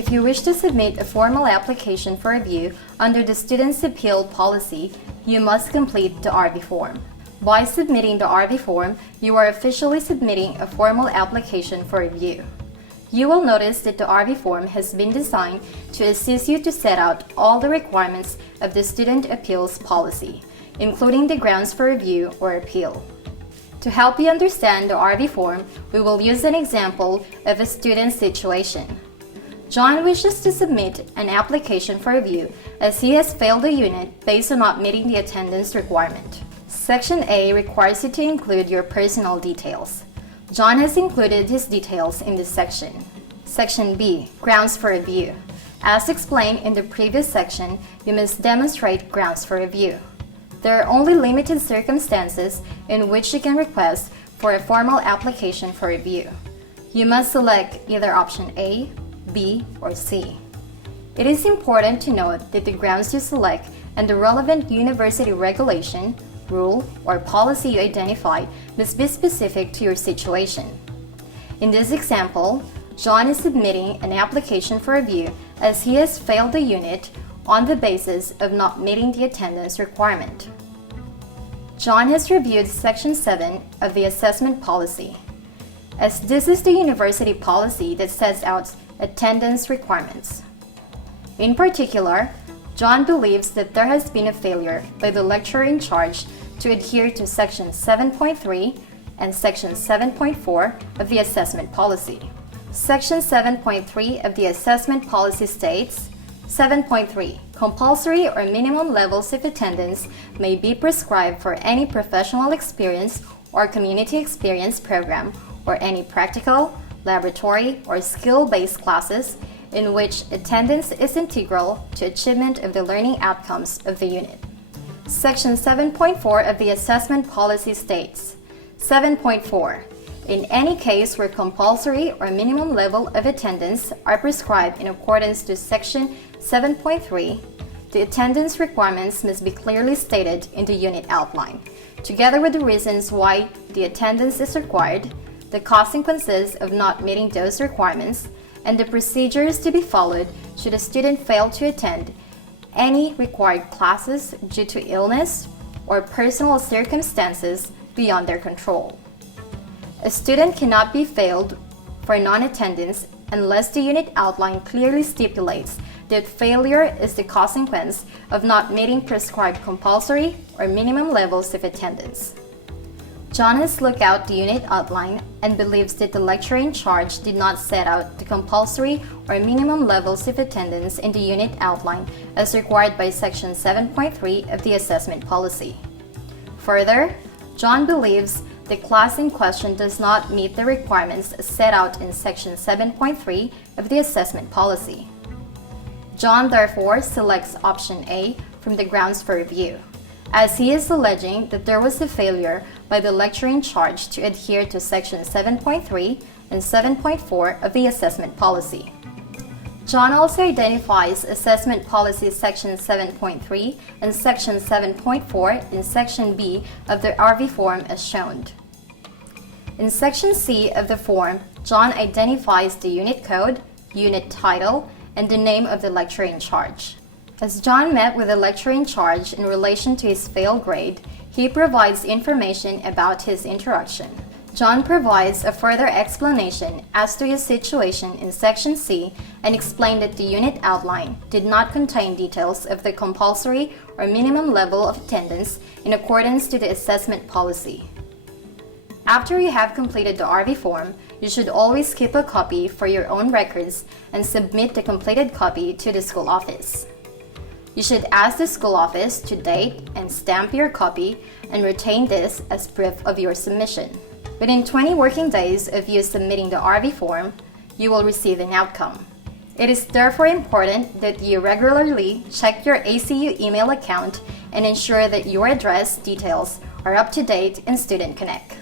If you wish to submit a formal application for review under the Students' Appeal Policy, you must complete the RV form. By submitting the RV form, you are officially submitting a formal application for review. You will notice that the RV form has been designed to assist you to set out all the requirements of the Student Appeals Policy, including the grounds for review or appeal. To help you understand the RV form, we will use an example of a student's situation. John wishes to submit an application for review as he has failed a unit based on not meeting the attendance requirement. Section A requires you to include your personal details. John has included his details in this section. Section B, grounds for review. As explained in the previous section, you must demonstrate grounds for review. There are only limited circumstances in which you can request for a formal application for review. You must select either option A, B, or C. It is important to note that the grounds you select and the relevant university regulation, rule, or policy you identify must be specific to your situation. In this example, John is submitting an application for review as he has failed the unit on the basis of not meeting the attendance requirement. John has reviewed Section 7 of the Assessment Policy, as this is the university policy that sets out attendance requirements. In particular, John believes that there has been a failure by the lecturer in charge to adhere to Section 7.3 and Section 7.4 of the Assessment Policy. Section 7.3 of the Assessment Policy states, 7.3. Compulsory or minimum levels of attendance may be prescribed for any professional experience or community experience program or any practical, laboratory, or skill-based classes in which attendance is integral to achievement of the learning outcomes of the unit. Section 7.4 of the Assessment Policy states, 7.4. In any case where compulsory or minimum level of attendance are prescribed in accordance to Section 7.3, the attendance requirements must be clearly stated in the unit outline, together with the reasons why the attendance is required, the consequences of not meeting those requirements, and the procedures to be followed should a student fail to attend any required classes due to illness or personal circumstances beyond their control. A student cannot be failed for non-attendance unless the unit outline clearly stipulates that failure is the consequence of not meeting prescribed compulsory or minimum levels of attendance. John has looked out the unit outline and believes that the lecturer in charge did not set out the compulsory or minimum levels of attendance in the unit outline as required by Section 7.3 of the Assessment Policy. Further, John believes the class in question does not meet the requirements set out in Section 7.3 of the Assessment Policy. John therefore selects option A from the grounds for review, as he is alleging that there was a failure by the lecturer in charge to adhere to Section 7.3 and 7.4 of the Assessment Policy. John also identifies Assessment Policy Section 7.3 and Section 7.4 in Section B of the RV form as shown. In Section C of the form, John identifies the unit code, unit title, and the name of the lecturer in charge. As John met with the lecturer in charge in relation to his fail grade, he provides information about his interaction. John provides a further explanation as to his situation in Section C and explained that the unit outline did not contain details of the compulsory or minimum level of attendance in accordance to the assessment policy. After you have completed the RV form, you should always keep a copy for your own records and submit the completed copy to the school office. You should ask the school office to date and stamp your copy and retain this as proof of your submission. Within 20 working days of you submitting the RV form, you will receive an outcome. It is therefore important that you regularly check your ACU email account and ensure that your address details are up to date in Student Connect.